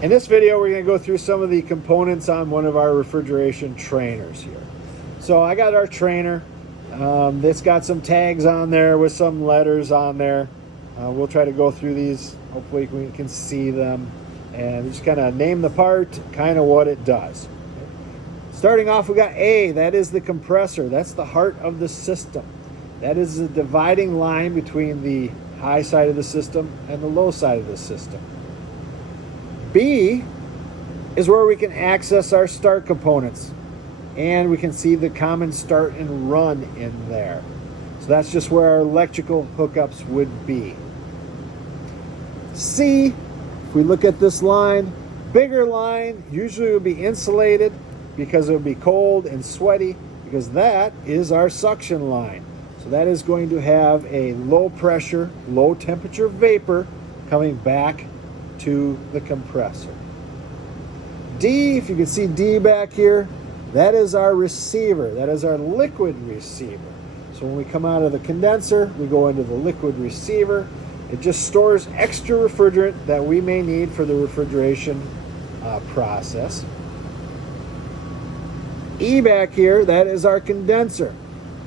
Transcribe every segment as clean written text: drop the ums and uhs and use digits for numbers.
In this video, we're going to go through some of the components on one of our refrigeration trainers here. So I got our trainer. It's got some tags on there with some letters on there. We'll try to go through these. Hopefully we can see them and just kind of name the part, kind of what it does. Starting off, we got A. That is the compressor. That's the heart of the system. That is the dividing line between the high side of the system and the low side of the system. B is where we can access our start components, and we can see the common start and run in there. So that's just where our electrical hookups would be. C, if we look at this line, bigger line usually would be insulated because it would be cold and sweaty, because that is our suction line. So that is going to have a low pressure, low temperature vapor coming back to the compressor. D, if you can see D back here, that is our receiver. That is our liquid receiver. So when we come out of the condenser, we go into the liquid receiver. It just stores extra refrigerant that we may need for the refrigeration process. E back here, that is our condenser.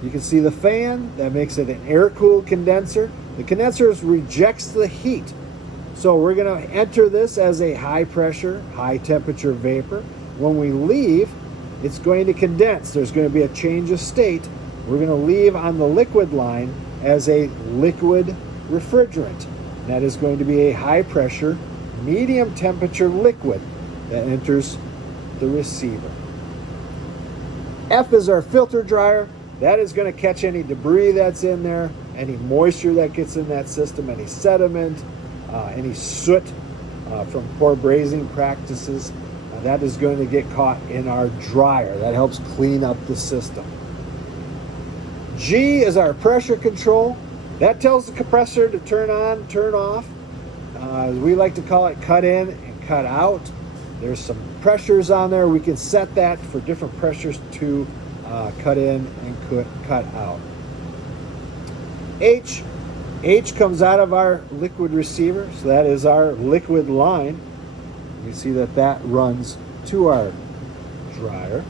You can see the fan. That makes it an air-cooled condenser. The condenser rejects the heat. So we're going to enter this as a high pressure, high temperature vapor. When we leave, it's going to condense. There's going to be a change of state. We're going to leave on the liquid line as a liquid refrigerant. That is going to be a high pressure, medium temperature liquid that enters the receiver. F is our filter dryer. That is going to catch any debris that's in there, any moisture that gets in that system, any sediment, any soot from poor brazing practices. That is going to get caught in our dryer. That helps clean up the system. G is our pressure control. That tells the compressor to turn on, turn off. We like to call it cut in and cut out. There's some pressures on there. We can set that for different pressures to cut in and cut out. H comes out of our liquid receiver, so that is our liquid line. You see that runs to our dryer.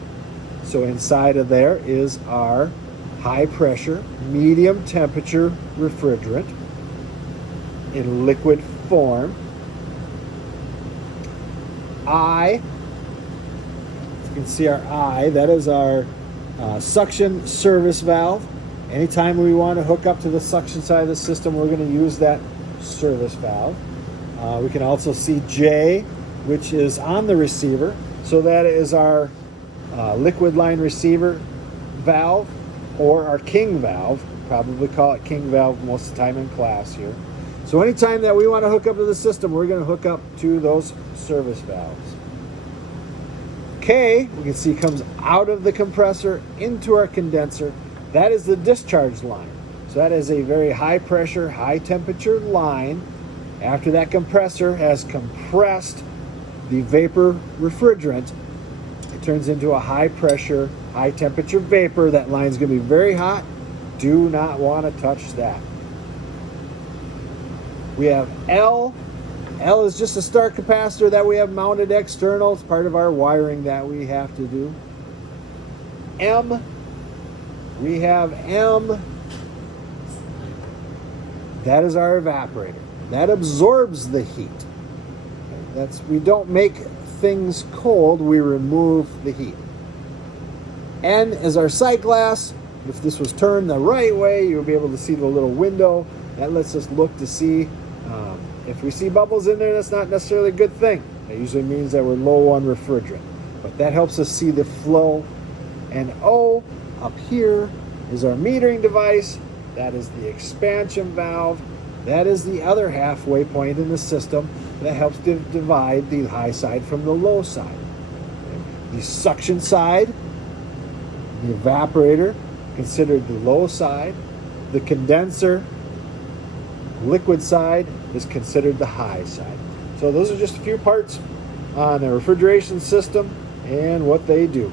So inside of there is our high pressure, medium temperature refrigerant in liquid form. I, you can see our I, that is our suction service valve. Anytime we want to hook up to the suction side of the system, we're going to use that service valve. We can also see J, which is on the receiver. So that is our liquid line receiver valve, or our king valve. Probably call it king valve most of the time in class here. So anytime that we want to hook up to the system, we're going to hook up to those service valves. K, we can see, comes out of the compressor into our condenser. That is the discharge line. So that is a very high pressure, high temperature line. After that compressor has compressed the vapor refrigerant, it turns into a high pressure, high temperature vapor. That line is going to be very hot. Do not want to touch that. We have L. L is just a start capacitor that we have mounted external. It's part of our wiring that we have to do. M. We have M. That is our evaporator. That absorbs the heat. We don't make things cold, we remove the heat. N is our sight glass. If this was turned the right way, you'll be able to see the little window. That lets us look to see. If we see bubbles in there, that's not necessarily a good thing. That usually means that we're low on refrigerant. But that helps us see the flow. And O, up here, is our metering device. That is the expansion valve. That is the other halfway point in the system that helps to divide the high side from the low side. The suction side, the evaporator, considered the low side. The condenser, liquid side, is considered the high side. So those are just a few parts on the refrigeration system and what they do.